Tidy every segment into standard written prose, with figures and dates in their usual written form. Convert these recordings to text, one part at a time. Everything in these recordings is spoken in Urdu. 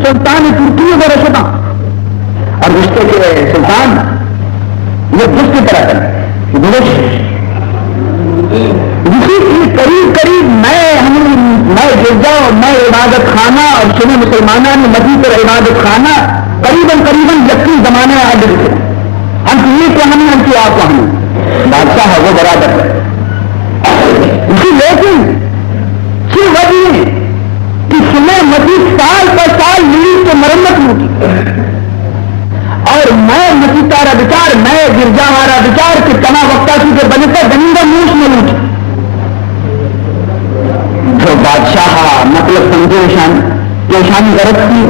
سلطان ترکی و رشدہ اور رشتے کے سلطان یہ درست کی طرح کریں قریب میں گرجا اور میں عبادت خانہ اور سنے مسلمانوں نے مسجد پر عبادت خانہ قریباً یقین زمانے عادل تھے ہم کی کو ہم کی آپ کو ہم بادشاہ ہے وہ برابر ہے لیکن کی وجہ کہ سنے مسجد سال پر سال ملی تو مرمت ہوگی اور میں مسجد کا بچار میں گرجا ہمارا بچار کہ تنا وقتا کی کے بنے پر زمینہ موش میں لوٹ تو بادشاہ مطلب سمجھے ایشانی غرض تھی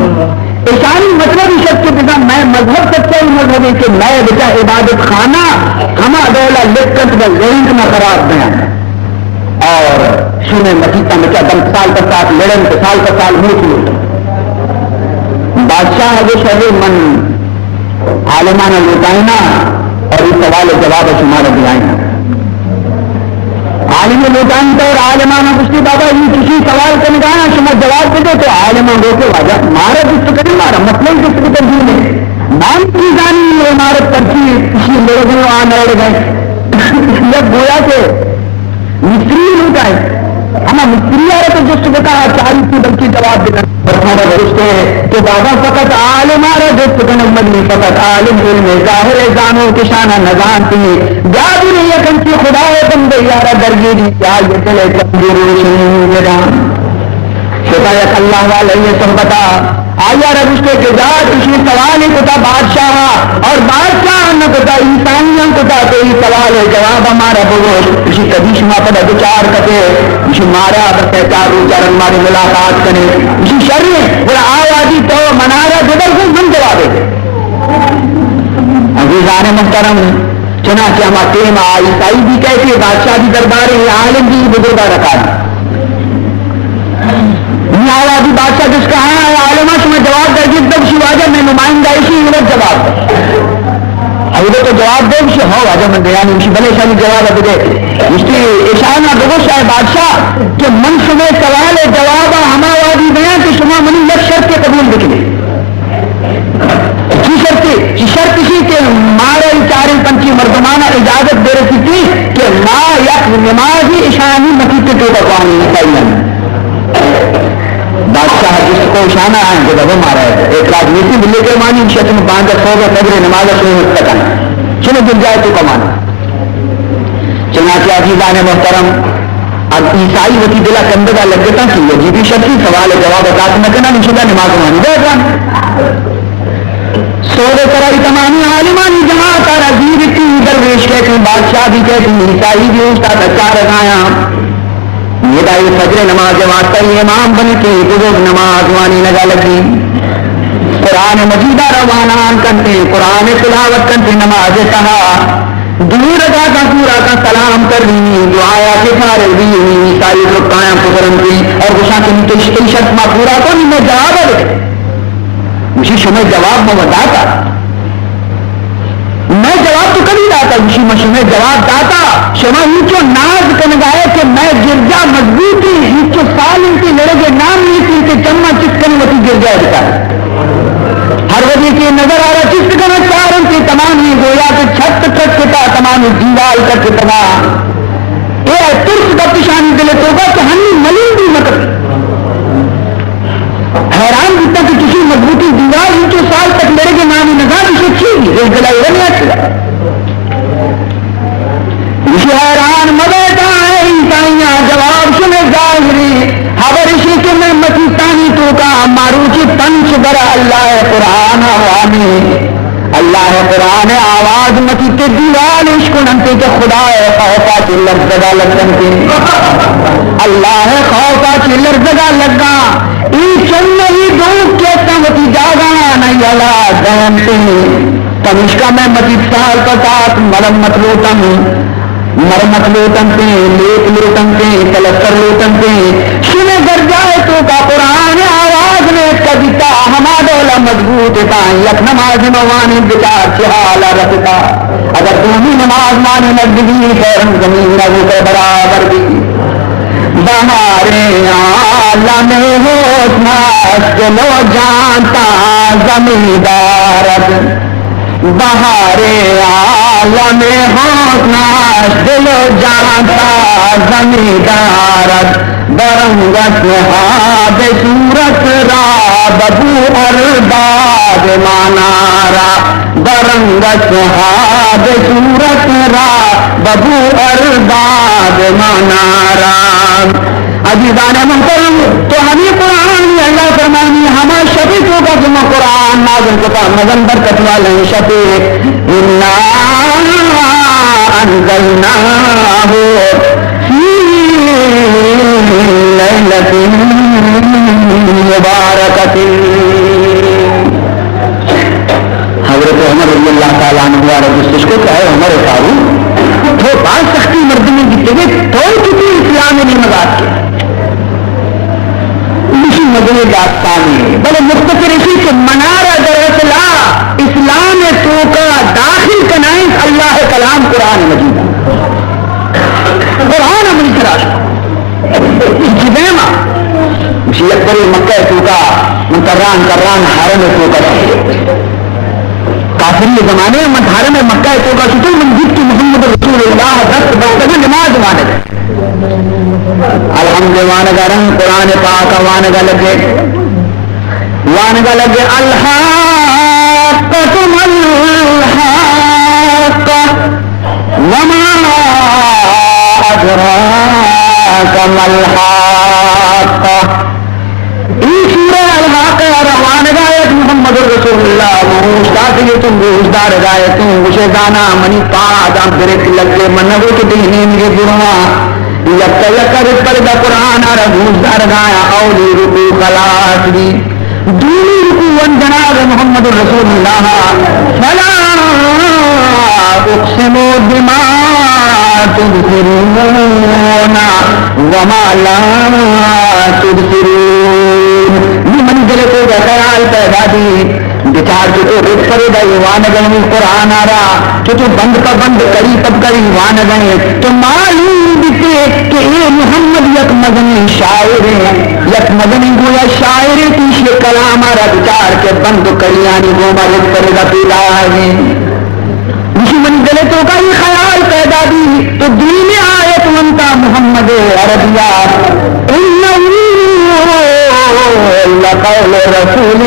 ایشانی مطلب اس شخص کے پتا میں مذہب سچا ہی مذہب ہے کہ میں بچا عبادت خانہ ہما دولا لکھت و غیرت نہ قرار بیان اور سنے مسجد کا بچا دم سال کا ساتھ لڑن کے سال کا سال موٹ لوٹ بادشاہ جو شہر من عالمانہ لوٹائنا اور اس سوال جواب شمار دلائنا عالم لوٹائن اور عالمانہ پوچھتی بابا یہ کسی سوال کا نکانا شمار جواب دے دو تو عالمان رو کے واجہ مارا جس کریں مارا مطلب کس کو تنظیم ہے نام کی جانی عمارت پرچی کسی لوگوں آن لڑ گئے جب گویا کہ مستری لوٹائے ہمیں مستری آ رہا تو جس کو کہا چاری کی بلکہ جواب دینا رشتے کہ بابا فقط عالم آ رہا جس کو مدنی فقط عالم علم ظاہر زانو کشانہ نظام تھی جادو نہیں یکن کی خدا ہے تم دے یارہ درگیری آج چلے تمجھے روشنی لگام شکایت اللہ والے یہ تم بتا آیا رشتے کے ذات اسی سوال ہی کتا بادشاہ اور بادشاہ نہ کتا انسانیاں کتا تو یہ سوال ہے جواب ہمارا بگوش اسی قدیش ماں پر ادھچار کتے اسی مارا پہچار روچارن ماری ملاقات کرے اسی شرع بڑا آوازی تو منارا جدر کو من جوابے تھے عزیزان محترم چنانچہ ہمارا ٹیم عیسائی بھی کہتے بادشاہ بھی دربار عالم بھی بزرگا رکھا آوازی بادشاہ جس کا ہے عالمہ سے میں جواب دے گی تب شواجہ میں نمائندہ اسی انہیں جواب دے ابھی تو جواب دے اسی ہو واجہ من دیانی اسی بلے شاہی جواب دے اس کی اشارہ بگوش ہے بادشاہ کہ من سنے سوال جواب ہم آوازی دیا کہ شما منی یک شرط کے قبول بکنے کی شرط اسی کہ مارے چاری پنچی مردمانہ اجازت دے رہی تھی کہ ما یک نمازی اشانی مکیت کے بقوانی عیسائیان بادشاہ جس کو شانہ آئیں جو وہ مارا ہے ایک راجنیتی ملے کے مانی شخص میں باندھ سو گئے قبر نماز سو تک چلو دل جائے تو کمانا چنانچہ عزیزان محترم اب عیسائی وتی دلا کندگا لگتا کہ یہ جی بھی شخصی سوال جواب اطاعت نہ کرنا نشدہ نماز مانی دے گا سورے کرائی تمامی عالمانی جماعت اور عزیز کی درویش کہتی بادشاہ بھی کہتی عیسائی بھی استاد اچھا رکھایا یہ دائی فجر نماز واسطہ امام بن کے بزرگ نماز وانی لگا لگی قرآن مجیدہ روانان کرتے قرآن تلاوت کرتے نماز کہا دور رکھا کا پورا کا سلام کر لی دعایا کے سارے بھی عیسائی رکھایا پکرم کی اور گشا کے نیچے شرط ما پورا کو نہیں میں جواب ہے اسی شمع جواب میں بتاتا میں جواب تو کبھی داتا اسی مشمع جواب داتا شما نیچو ناز کنگائے کہ میں گرجا مضبوطی نیچو سال ان کی لڑے گے نام نیتی کہ چمہ چس کنوتی گرجا دکھا ہر وجہ کی نظر آ رہا چس کنو چارن کی تمامی گویا کہ چھت چھت کتا تمامی دیوال کر کتنا اے ترس کا پشانی دلے تو گا کہ ہمیں ملین بھی مکر حیران جتا کہ کسی مضبوطی دیوال نیچو سال تک لڑے گے نامی نظام اسے چیز اس دلائی رہنے اچھا اسی حیران مبیتا ہے عیسائیاں جواب سنے ظاہری خبر اسی کہ میں مکیستانی تو کا ماروچی تنش برا اللہ قرآن عوامی اللہ قرآن آواز مکیتے دیوال عشقن انتے کہ خدا خوفا چی لرزگا لگن کے اللہ خوفا چی لرزگا لگا ای چنئی دھوک کے سمتی جاگا نہیں اللہ دہنتے تمشکا میں مکیت سال کا ساتھ مرمت لوٹا ہوں مرمت لوٹنتے لیپ لوٹنتے پلستر لوٹنتے سنے گر جائے تو کا قرآن آواز میں کبیتا ہما دولا مضبوط تا یک نماز نوانے بچار چہالا رکھتا اگر تمہیں نماز مانے نگدگی فیرن زمین نگو کے برابر بھی بہارے عالم حسن چلو جانتا زمیندارت بہارے عالم حسن چلو جانتا زمیندارت برنگت حاد صورت را ببو ارباب مانارا برنگت حاد صورت را ببو ارباب مانارا عزیزان محترم تو ہمیں قرآن میں اللہ فرمانی ہمیں شفیق ہوگا جب قرآن نازل کتا مزن برکت والے شفیق انا انزلناہ فی لیلۃ مبارکۃ حضرت عمر رضی اللہ تعالیٰ عنہ جس کو کہے عمر فاروق تو بات سختی مردمی جیتے گئے تو کسی اسلام نے مذاق کیا اسی مدنی داستانی بلے مختصر اسی کہ منارہ در اصلاح اسلام تو کا داخل کنائیں اللہ کلام قرآن مجید قرآن عملی تراش جبیمہ اسی اکبر مکہ تو کا منتران کران حرم تو کا کافری زمانے میں حرم مکہ تو کا شتو من جد کی محمد رسول اللہ دست بستگی نماز وانے الحمد وانگا رنگ قرآن پاک وانگا لگے الحاق وما ادراک ملحاق این سورہ الحاق روانگا ایک محمد رسول اللہ موشتا سے تم روزدار گائے تم گوشے دانا منی پا آدم برک لگے منگو کے دہنے مجھے بروا یکتا یکر پر دا قرآن آرہ روزدار گایا اولی رکو خلاص دی دولی رکو ون جناب محمد رسول اللہ فلا اقسمو بما تبصرون وما لا تبصرون یہ منزل کو خیال پیدا دی بچار جو تو رد کرے گا ایوان گئے قرآن آ رہا جو تو بند کا بند کری تب کر ایوان گئے تو معلوم دیتے کہ اے محمد یک مدنی شاعر ہے یک مدنی گویا شاعر تیشے کلام آ رہا بچار کے بند کری آنی گوما رد کرے گا پیدا ہے اسی منزلتوں کا یہ خیال پیدا دی تو دین آیت منتا محمد عربیہ انہو لقول رسول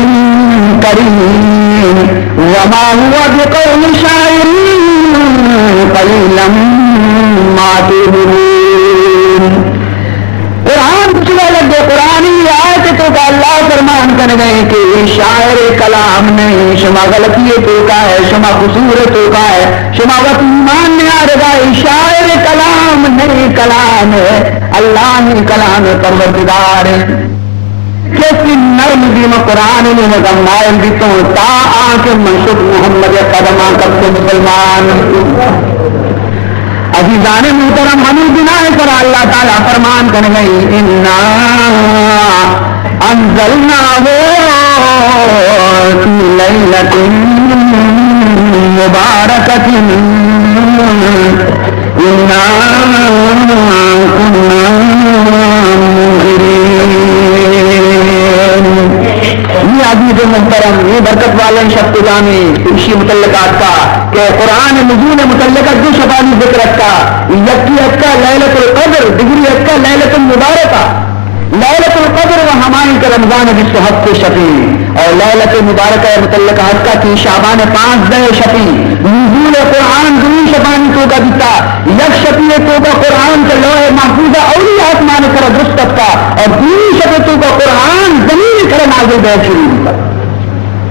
کریم وما هو بقول شاعر قلیلا ما تؤمنون قرآن چلے لگے قرآنی آیت تو کا اللہ فرمان کر گئے کہ شاعر کلام نہیں شما غلطی تو کا ہے شما قصور تو کا ہے شما وقت ایمان میں آ رہا ہے شاعر کلام نہیں کلام ہے اللہ ہی کلام پروردگار ہے کیسی نرم دیم قرآن نے مزمائن بھی تو تا آنکھ منشد محمد قدمہ کب سے مسلمان عزیزان محترم ہمیں بنائے پر اللہ تعالیٰ فرمان کر گئی انا انزلناہ فی لیلۃ مبارکۃ انا کنا عزیز محترم یہ برکت والے شخص جانے اسی متعلقات کا کہ قرآن نزول متعلقہ جو شفالی ذکر کا یکی اکا لیلۃ القدر ڈگری اکا لیلۃ المبارکہ لیلۃ القدر و ہمائن کا رمضان جس حق کے شفیع اور لیلۃ المبارکہ متعلقہ حق کی شعبان 5 دے شفیع نزول قرآن دنی شفانی تو کا دیتا یک شفیع تو کا قرآن کے لوح محفوظہ اولی آسمان کر درست کا اور دنی شفیع تو کا قرآن زمین کر نازل بے شروع دیتا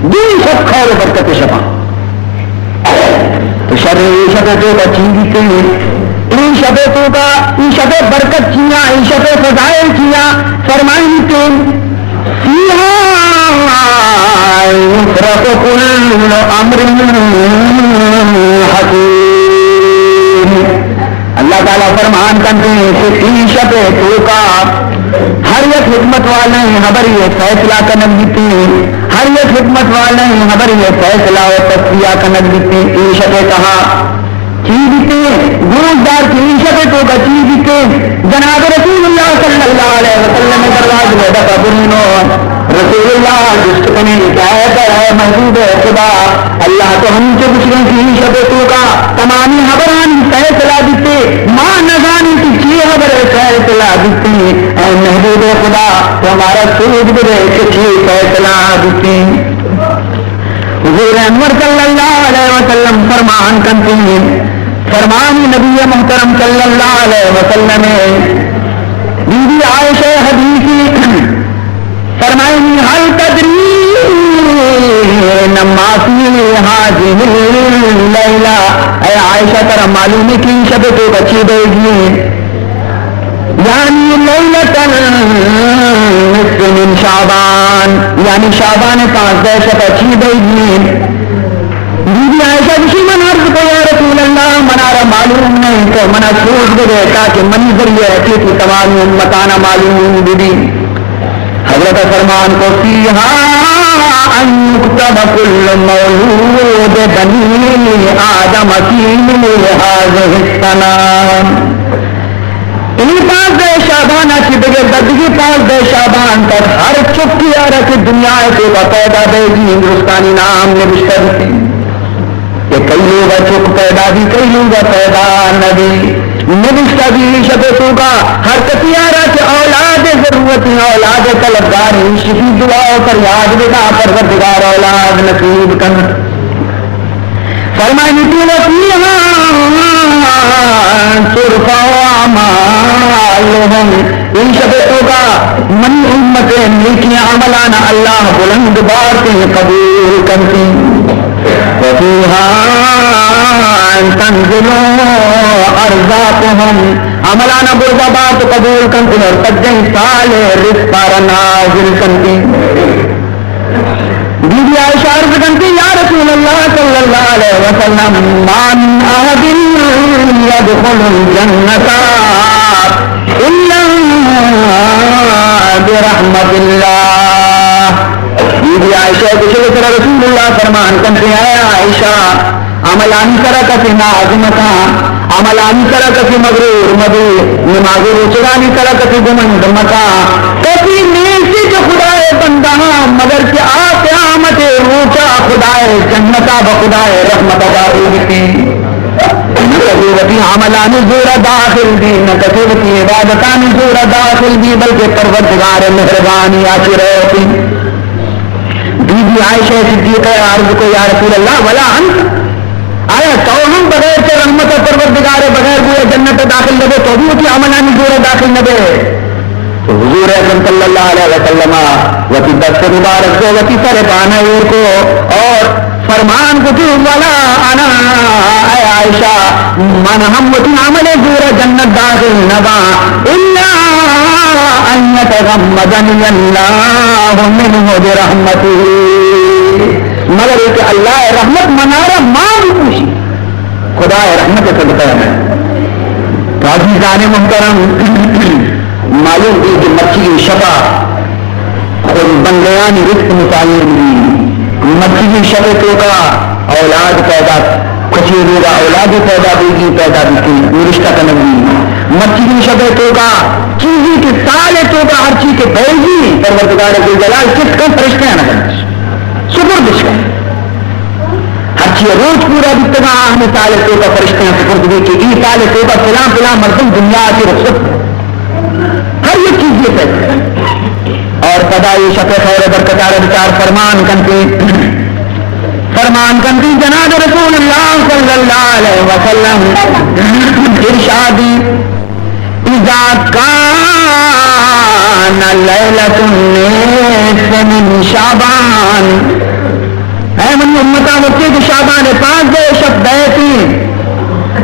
دنی شف خیر برکت شفا تو شر شفیع تو کا چیزی کے این شفیع تو کا این شفیع برکت چیا این شفیع فضائل چیا فرمائیں کہ فیہا یفرق کل امر حکیم اللہ تعالیٰ فرمان کرتے ہیں کہ عیشت تو کا ہر ایک حکمت والے خبر یہ فیصلہ کنک دیتے ہیں، ہر ایک حکمت والے خبر یہ فیصلہ و تصفیہ کنک دیتے ہیں. عیشت کہا چیز دیتے گوشدار کی عیشت تو کا چیز دیتے جناب رسول اللہ صلی اللہ علیہ وسلم دروازے میں دفع بنینو رسول اللہ جس کو نے ہدایت ہے محبوب خدا اللہ تو ہم سے دوسروں کی عیشت تو کا تمامی خبران فیصلہ دیتے ماں نظانی کی چی خبر فیصلہ دیتے اے محبوب خدا تو ہمارا سوچ برے کچھ فیصلہ دیتے. حضور انور صلی اللہ علیہ وسلم فرمان کرتے ہیں، فرمان نبی محترم صلی اللہ علیہ وسلم بی بی عائشہ حدیثی فرمائیں حل تدری نما فی هذه اللیلہ، اے عائشہ ترا معلوم ہے کہ شب تو بچی دے گی یعنی لیلۃ نصف من شعبان، یعنی شعبان 15 شب اچھی دے گی. بی بی عائشہ کسی من عرض کو یا رسول اللہ منارا معلوم نہیں تو منا سوچ دے دیتا کہ منی ذریعے ایسی کی تمام امتانا معلوم بھی. حضرت فرمان کو فیہا ان یکتب کل مولود بنی آدم فی هذه السنہ. انہی 15 شعبان اچھی بغیر بدگی 15 شعبان تک ہر چکی آ رہا کہ دنیا سے پیدا دے گی ہندوستانی نام نے رشتہ دیتے کہ کئی لوگ چک پیدا بھی کئی لوگ پیدا نبی نبشتہ بھی شبتوں کا ہر کسی آ رہا کہ اولاد ضرورت اولاد طلبگار شفی دعا پر یاد بنا پروردگار اولاد نصیب کن. فرمائیں فیہا ترفع اعمالہم، ان شبتوں کا من امت نیکی عملان اللہ بلند بارتے قبول کرتے. وفیہا تنزل ارزاقہم، عملان برزبات قبول کرتے اور تجن سال رزق نازل کرتے. بی بی عائشہ عرض کرتی یا رسول اللہ صلی اللہ علیہ وسلم ما من احد يدخل الجنة الا برحمت اللہ. بی بی عائشہ کسی طرح رسول اللہ فرمان کرتے ہیں عائشہ عملانی طرح کسی نازمتا عملانی طرح کسی مغرور مدو نماز روچرانی طرح کسی گمند متا کسی نیسی جو خدای بندہ مگر کہ آ قیامت روچا خدای جنتا بخدای رحمت داخلتی کثیرتی عملانی زور داخل دی نہ کثیرتی عبادتانی زور داخل دی بلکہ پروردگار مہربانی آتی رہتی. بی بی عائشہ صدیقہ عرض کو یا رسول اللہ ولا انت، آیا تو ہم بغیر سے رحمت پروردگار بغیر ہوئے جنت داخل نہ دے تو بھی اسی عملانی زور داخل نہ دے. تو حضور اکرم صلی اللہ علیہ وسلم وتی دست مبارک کو وتی سر پانا کو اور فرمان کو کہ والا انا اے عائشہ من ہم وتی عمل زور جنت داخل نہ با الا ان يتغمدني الله منه برحمته، مگر یہ کہ اللہ رحمت منارا ماں بھی پوچھی خدا رحمت صدقہ ہے. عزیزان محترم معلوم بھی کہ مچھی کی شفا خود بندیان رزق متعین بھی مچھی کی شفا کا اولاد پیدا کچھ ہوگا اولاد پیدا ہوگی پیدا بھی رشتہ کا نبی مچھی کی شفا کا چیزی کے سالے تو کا ہر چیز کے بیگی پروردگار کے جلال کس کا فرشتے ہیں نہ سپرد اس کا ہر چیز روز پورا بتنا ہمیں سالے تو کا فرشتے ہیں سپرد بھی کہ ای سالے تو کا فلاں فلاں مردم دنیا کی رخصت ہر یہ چیز یہ ہے. اور پدائی شفا خیر برکتار بچار فرمان کنتی جناب رسول اللہ صلی اللہ علیہ وسلم ارشادی اذا کان لیلۃ النصف من شعبان، اے من امتا وقتی کہ شعبان 5 شب بیتی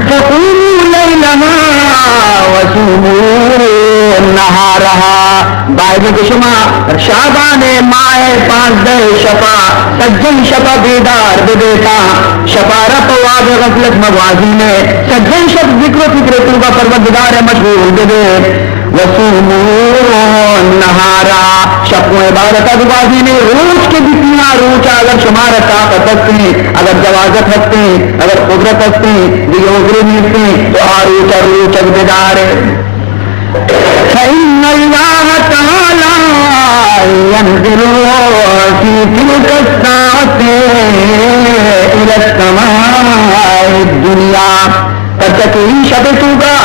فقوموا لیلہا وصوموا نہارہا، باعث شما شابان مائے 5 شفا سجن شفا بیدار بدیتا شفارہ پواب غفلت موازی میں سجن شف ذکر و فکر تو کا پروردگار مشغول بدے وصومو نہارا شب و عبادت ادوازی نے روچ کے جتنا روچ اگر شمار طاقت رکھتے ہیں اگر جوازت رکھتے ہیں اگر قدرت رکھتے ہیں دیوگری ملتے ہیں تو روچ روچ اقتدار ہے فإن اللہ تعالی ينزل في تلك الساعة إلى السماء الدنيا تتكي شبتوگا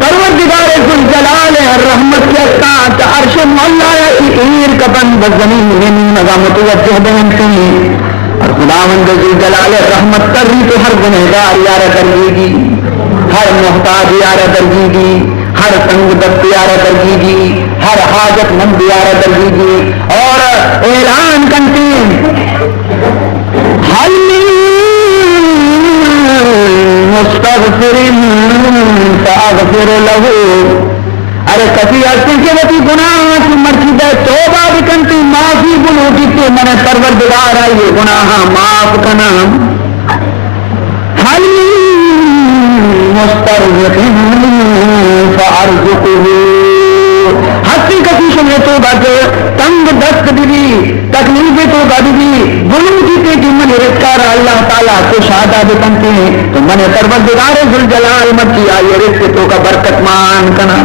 پروردگار ذوالجلال رحمت کے ساتھ عرش مولا ایر کا بند زمین میں نظام متوجہ بنتے اور خداوند ذوالجلال رحمت کر رہی تو ہر گنہگار یار کر گی ہر محتاج یار کر گی ہر تنگ دست یار کر گی ہر حاجت مند یار کر گی اور اعلان کرتے حل مستغفر فاغفر له ارے کسی عرصے کے وقتی گناہ کی مرچی ہے توبہ بھی کنتی معافی بلو جیتے میں نے پروردگار آئیے گناہ معاف کنا حل مستغفر فارزقه ہستی کسی شمع تو بچے تنگ دست بھی تکلیفیں تو گاڑی بھی بلو جیتے کہ من رزقار اللہ تعالیٰ کو شادہ بھی بنتے ہیں تو من پروردگار ذوالجلال مچی آئیے رزق تو کا برکت مان کنا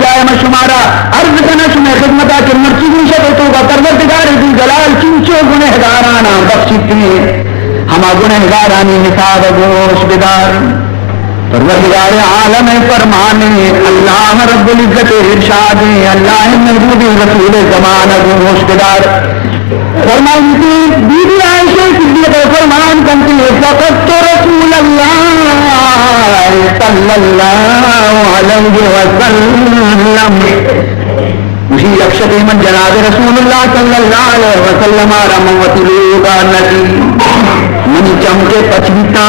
جائے مشمارا عرض کنا شمع خدمتا کہ مرچی بھی شد تو کا پروردگار ذوالجلال چنچو گنہگارانا بخشیتے ہیں ہما گنہگارانی حساب گوش بدار پروردگار عالم فرمانے اللہ رب العزت ارشاد اللہ محبوب رسول زمان گوش بدار فرمائیتی بی بی عائشہ صدیقہ فرمان کرتی ہے فقط تو رسول اللہ صلی اللہ علیہ وسلم اسی یکشت من جناب رسول اللہ صلی اللہ علیہ وسلم رموتی لوگا نتی من چمکے پچھتا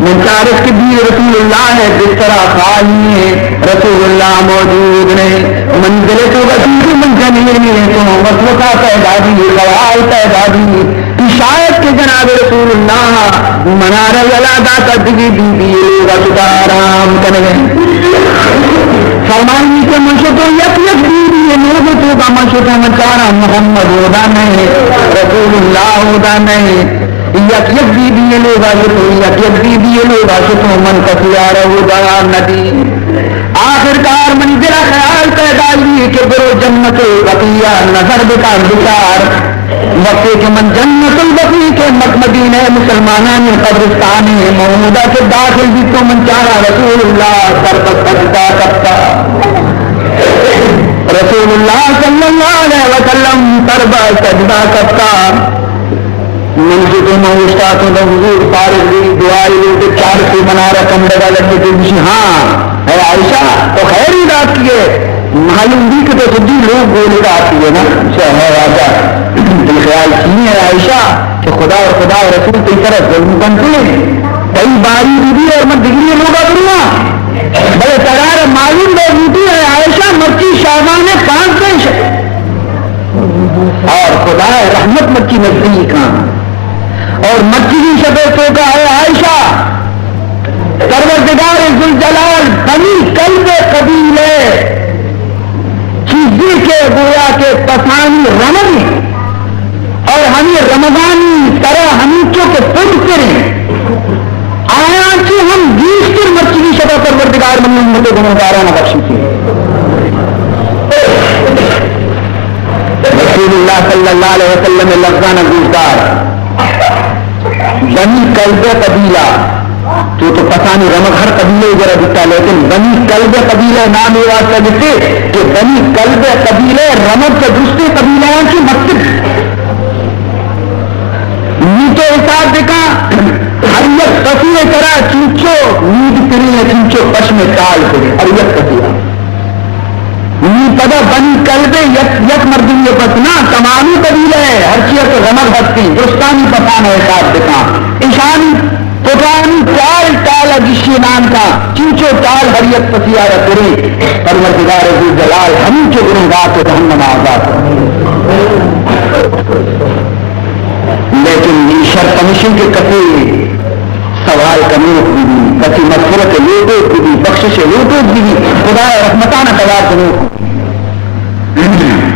من چارس کے بھی رسول اللہ ہے جس طرح خالی ہے رسول اللہ موجود نہیں منزل تو وسیع من جنیر میں تو وسوسہ پیدا دی سوال پیدا دی کہ شاید کہ جناب رسول اللہ منار یلادا کدگی بی بی لوگا ستا آرام کرنے فرمائنی کے منشو تو یک یک بی بی لوگ تو کا منشو تو منچارا محمد ہودا نہیں رسول اللہ ہودا نہیں یک یک بی بی لوگ آشتو یک یک بی بی لوگ آشتو من کسیار ہودا ندی آخرکار منی دل خیال پیدا لی کہ برو جنت البقیہ نظر بکار بکار وقتی کہ من جنت البقیہ کے مدینہ مسلمانان قبرستان محمودہ کے داخل بھی تو من چارا رسول اللہ سر پر سجدہ کرتا رسول اللہ صلی اللہ علیہ وسلم سر پر سجدہ کرتا منجد موشتا تو حضور فارغ دی دعائی لوٹے چار سے منارہ کم لگا لگے تھی ہاں اے عائشہ تو خیر ہی رات کیے معلوم بھی کہ تو سجی لوگ بولے رات کیے نا ہے راجہ دل خیال کی ہے عائشہ کہ خدا اور خدا اور رسول کی طرف ظلم بنتے کئی باری بھی اور میں ڈگری لوگا کروں بڑے ترار معلوم لوگ ہوتی ہے عائشہ مکی شاہبان 5 دن اور خدا رحمت مکی نزدیک اور مکی کی شبیتوں کا ہے عائشہ پروردگار ذوالجلال بنی قلب قبیلے چیزی کے گویا کے پسانی رمضی اور ہمیں رمضانی طرح ہمیں چونکہ پڑھ کریں آیا کہ ہم 20 پر مکی کی شبہ پروردگار بنی امت گنہگارانہ بخشی تھی رسول اللہ صلی اللہ علیہ وسلم لفظانہ گوشدار بنی قلب قبیلہ تو پسانی رمض ہر قبیلے ذرا دکھتا لیکن بنی قلب قبیلہ نام یہ واسطہ دکھتے کہ بنی قلب قبیلے رمض کے دوسرے قبیلوں کی مقصد نیچے حساب دیکھا ہر یک قصیر طرح چونچو نیند کریں یا چونچو پشم کال کریں ہر یک قصیرہ پدا بنی قلب یک مردم یہ پسنا تمامی قبیلے ہر چیز کو رمض ہستی درستانی پسانا حساب دیکھا ایشانی پتانی چال ٹال والا جشی نام کا چینچو ٹال حریت پسیارہ کری پروردگار ذو جلال ہمیں جو گناہگار کو جہنم آزاد لیکن یہ شرط ہمیشہ کے کسی سوال کنوک بھی کسی مغفرت لوٹوک بھی بخشش لوٹوک بھی خدا رحمتانہ توار کنوک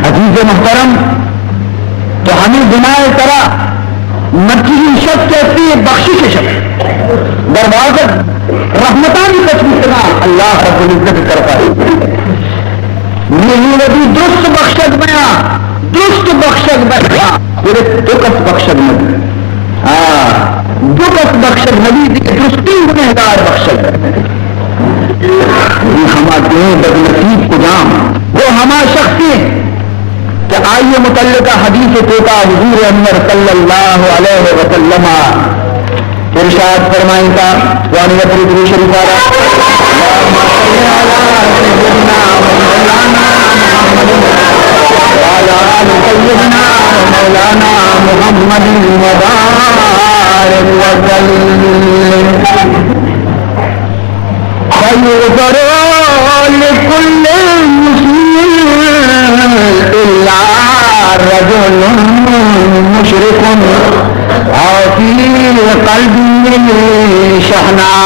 عزیز محترم تو ہمیں گناہ طرح مرچی شخص کہتی ہے بخشش شخص دروازت رحمتانی تشمیتنا اللہ رب العزت کر پائے یہ نبی درست بخشت بیا درست بخشت بیا پورے دکس بخشت نبی دکس بخشت نبی درستی گنہگار بخشت ہمارے بدنصیب کو جام وہ ہمارا شخص کہ آئیے متعلقہ حدیث توقع حضور انور صلی اللہ علیہ وسلم ارشاد فرمائیں کا وانی اپنی درود شریف سیدنا مولانا محمد مبارک وسلم فیغفر لكل مسلم إلا رجل مشرك أو في قلبه شحناء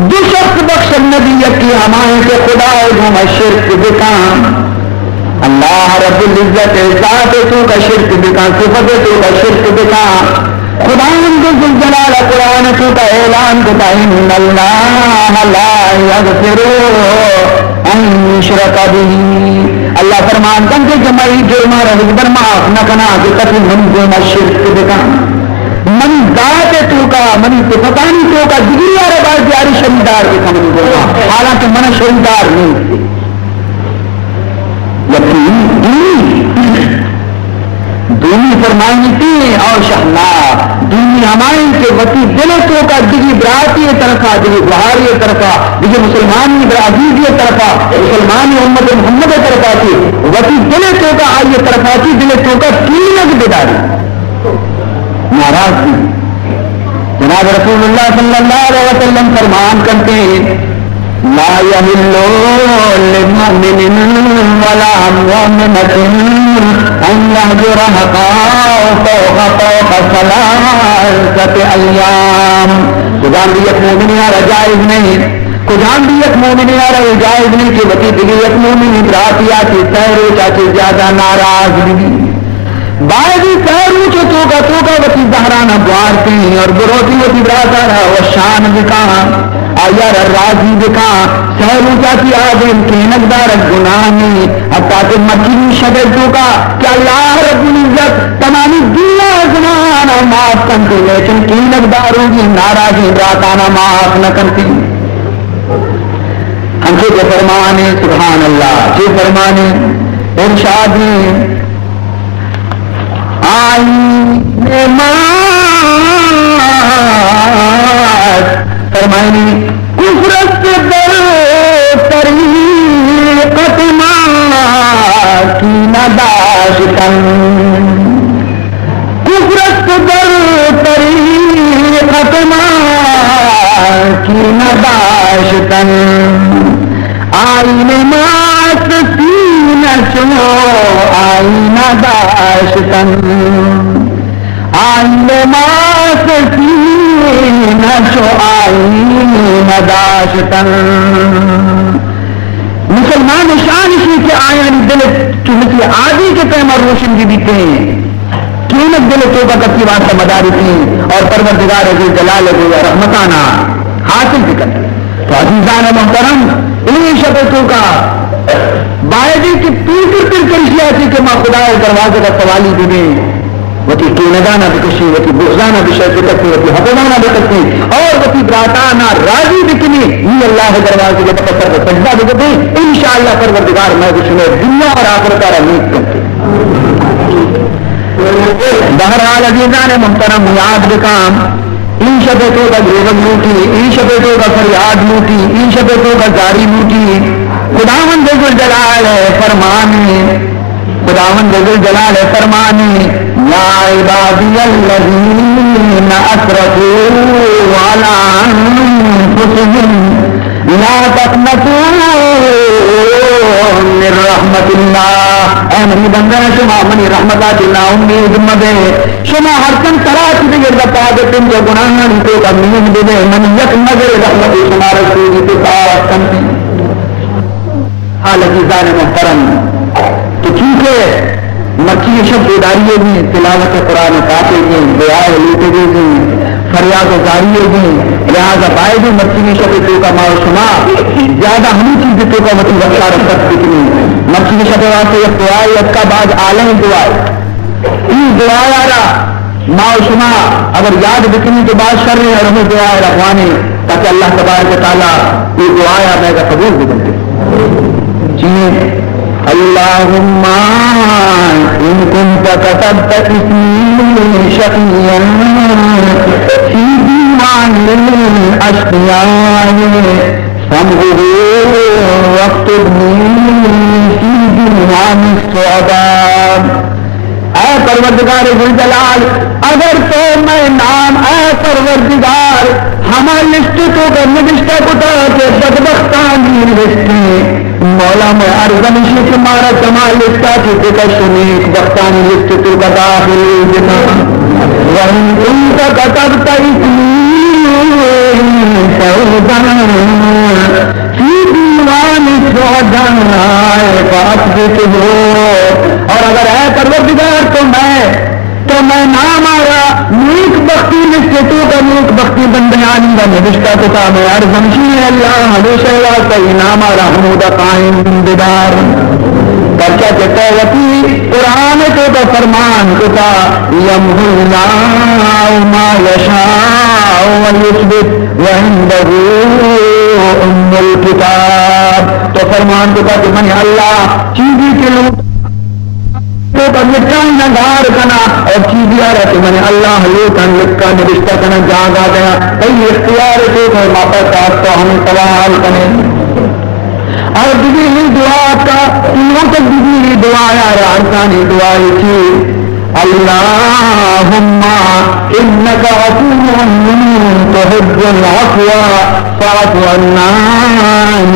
جو شخص بخش النبی کی ہمائیں کے خدا ہم شرک بکام اللہ رب العزت ذات تو کا شرک بکام صفت تو کا شرک بکام خدا ذو جلال قرآن تو کا اعلان کرتا ان اللہ لا یغفر ان یشرک به اللہ فرمان کرتے کہ میں جرم رہبر معاف نہ کنا کہ کسی من کو شرک بکام من ذات تو کا من صفتانی تو کا دیگر عربات جاری شریدار کے کمن کو حالانکہ من شریدار نہیں یقین دینی فرمائنی تھی اور شہنا دینی ہمائن کے وطی دلتوں کا دیگی براتی طرفہ دیگی بہاری طرفہ دیگی مسلمانی برازیزی طرفہ مسلمانی امت محمد طرفہ تھی وطی دلتوں کا آئیے طرفہ تھی دلتوں کا کینت بیداری ناراض تھی جناب رسول اللہ صلی اللہ علیہ وسلم فرمان کرتے ہیں لا يحل لمؤمن ولا مؤمنة أن يهجر أخاه فوق ثلاثة أيام کجان بھی ایک مومن یارا جائز نہیں کجان بھی ایک مومن یارا جائز نہیں کہ وطی دلی ایک مومن ابراتی آتی سہرو چاچے زیادہ ناراض بھی بعضی سہرو چو تو کا وطی زہرانہ بوارتی اور بروتی وطی براتارہ وشان بکاں آیار راضی بکا سہرو چاہتی آدم کی نقدار گناہی حتیٰ کہ مکین شدر تو کا کہ اللہ رب العزت تمامی دنیا زمانہ معاف کرتی لیکن کی نقداروں کی ناراضی راتانہ معاف نہ کرتی ہم سے جو فرمانے سبحان اللہ جو فرمانے ارشاد آئی نماز فرمائنی کفرست در طریقت ما کی نداشتن کفرست در طریقت ما کی نداشتن آئین ماست سینہ چنو آئین داشتن آئین ماست سینہ چو آئین داشتن مسلمان شان اسی کے آئین دل مثل آدھی کے پیمہ روشن کی دیتے ہیں قیمت دل توبہ کسی واسطہ مداری تھی اور پروردگار عزیز جلال عزیز رحمتانہ حاصل بھی کرتے تو عزیزان محترم انہیں شبتوں کا باعدی کی پیٹر پر کرشی آتی کہ ماں خدا دروازے کا سوالی بھی وتی کینگانہ بکشی وتی بغضانہ بشیطی کرتی وتی حقوانہ بکشی اور وتی براتانہ راضی بکنی یہ اللہ دروازے کے بقصر کا سجدہ بکتے انشاءاللہ پروردگار میں بشنے دنیا اور آخرت کا رمید کرتے بہرحال عزیزان محترم یاد بکام ان شبتوں کا گریبن لوٹی ان شبتوں کا فریاد لوٹی ان شبتوں کا جاری لوٹی خداوند ذوالجلال فرمانے خداوند ذوالجلال فرمانے یا عبادی الذین اسرفوا علی انفسهم لا تقنطوا من رحمت اللہ، اے منی بندہ شما منی رحمتات اللہ امید مدے، شما ہر کن تراچ بگر بپاگتن جو گناہان تو امید دے من یک نظر رحمت شما رسولی تطاعت کنتی. حال عزیزان محترم، تو چونکہ مکی شب بیداری بھی تلاوت قرآن پاتے گی، دعا لیتے گی، فریاد و زاری گی، لہذا بائے بھی مکی شب تو کا ماؤ شما زیادہ ہمیں چیز تو کا مطلب رفتار رفت کتنی مکی شب واسطے ایک دعا ہے کا بعد عالم دعا ہے دعا آرہ ماؤ شما اگر یاد بکنی تو بعد شر ہے رحمت دعا ہے رخوانے تاکہ اللہ تبارک و تعالیٰ یہ دعا ہے میں کا قبول بھی کرتے چیئے اللهم إن كنت كتبت اسمي شقيا في ديوان الأشقياء فامغه واكتبني في ديوان السعداء. اے پروردگار ذوالجلال اگر تو میں نام اے پروردگار ہمارا لسٹ تو کر نوشتہ کتا کہ بدبختانی لسٹیں مولا میں ارزمشی کہ مارا کمال لسٹا کی فکر شنیک بختانی لسٹ تو کا داخل جنا وہن ان کا کتب تیسنی سعودان فی دیوان سعودان آئے فاسبت ہو. اور اگر اے پروردگار تو میں نام آیا نیک بختی لسٹے تو کا نیک بختی بندیانی کا نوشتہ تو کا میں ارزمشی اللہ ہمیشہ واسطہ نام آرہ حمودہ قائم بنددار پرچہ کہتا وطی قرآن کو تو فرمان کتا یمحو اللہ ما یشاء ویثبت وعندہ ام الکتاب. تو فرمان کتا کہ من اللہ چیزی کے لوگ تو پر لکھان نگار کنا اور چیزی آ رہا تو میں نے اللہ لکھان لکھا نبشتہ کنا جاگا گیا کئی اختیار تو ماپا ساتھ تو ہمیں سوال کنے اور دیگی دعا کا تینوں تک دیگی دعا آ رہا ارکانی دعائی تھی اللہم انکا عفو تحب العفو فاعف عنا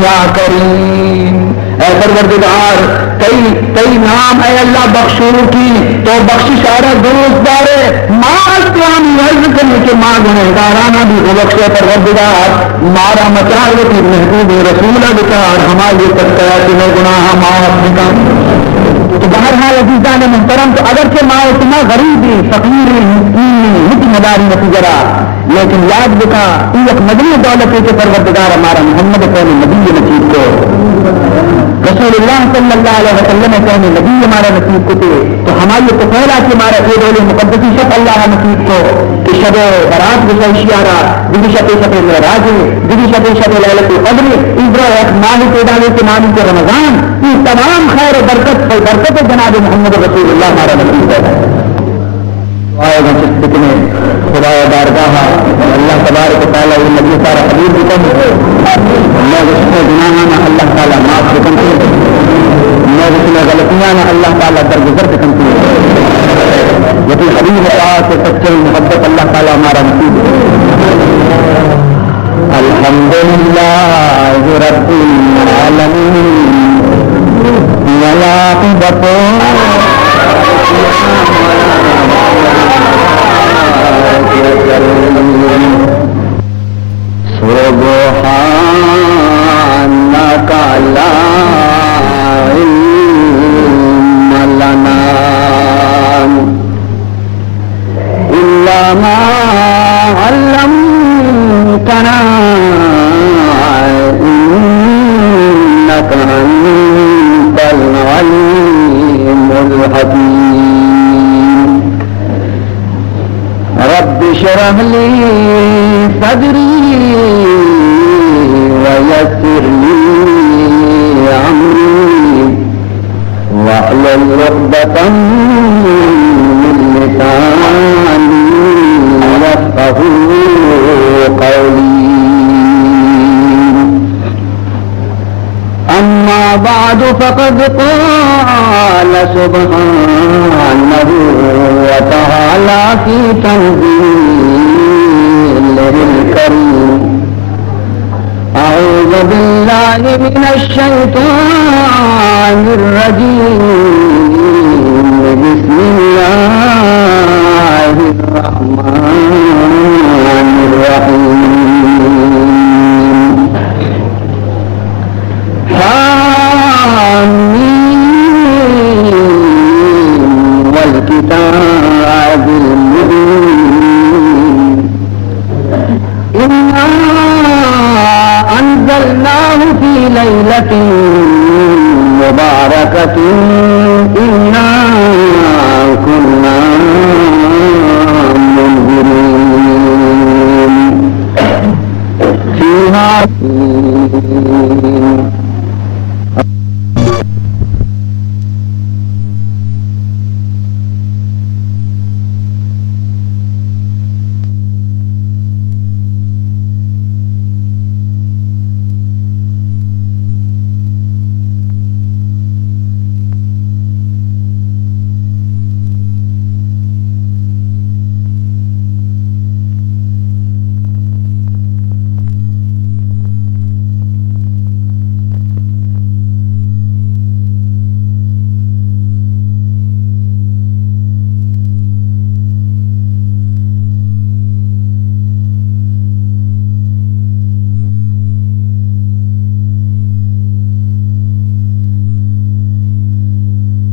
یا کریم. اے پروردگار کئی نام اے اللہ بخشو کی تو بخشش آرہ درست دارے ماں تو ہم عرض کرنے کے ماں گنہگارانہ بھی بخشے پروردگار مارا مچاروتی محبوب رسولہ بکار ہماری تذکرہ میں گناہ معاف بکار. تو بہرحال عزیزان محترم تو اگرچہ ماں اتنا غریبی فقیری مسکینی مت مداری نتیجرا لیکن یاد بکا ایک مدنی دولت کے پروردگار ہمارا محمد قوم نبی نصیب کو رسول اللہ صلی اللہ علیہ وسلم قوم نبی ہمارا نصیب کو تھے. تو ہماری تو پہلا کہ ہمارا یہ دول مقدسی شب اللہ نصیب کو کہ شب برات گزشیارہ دلی شب معراج دلی شب ليلة القدر ابرا ماہ پیدا کے نام کے رمضان یہ تمام خیر و برکت جناب محمد رسول اللہ ہمارا نصیب ہے. خدا بارگاہ اللہ تبارک و تعالیٰ یہ نبی سارا حبیب بکم میں رسم گناہانا اللہ تعالیٰ معاف بکم میں رسم غلطیانا اللہ تعالیٰ درگزر بکم یقین حبیب پاک سے سچے محبت اللہ تعالیٰ ہمارا نصیب الحمدللہ رب العالمین والعاقبۃ سبحانك لا علم لنا إلا ما علمتنا إنك أنت العليم الحكيم. رب اشرح لي صدري ويسر لي أمري واحلل عقدة من لساني يفقهوا قولي. أما بعد فقد قال سبحانه وتعالى في تنزيله الكريم. أعوذ بالله من الشيطان الرجيم. بسم الله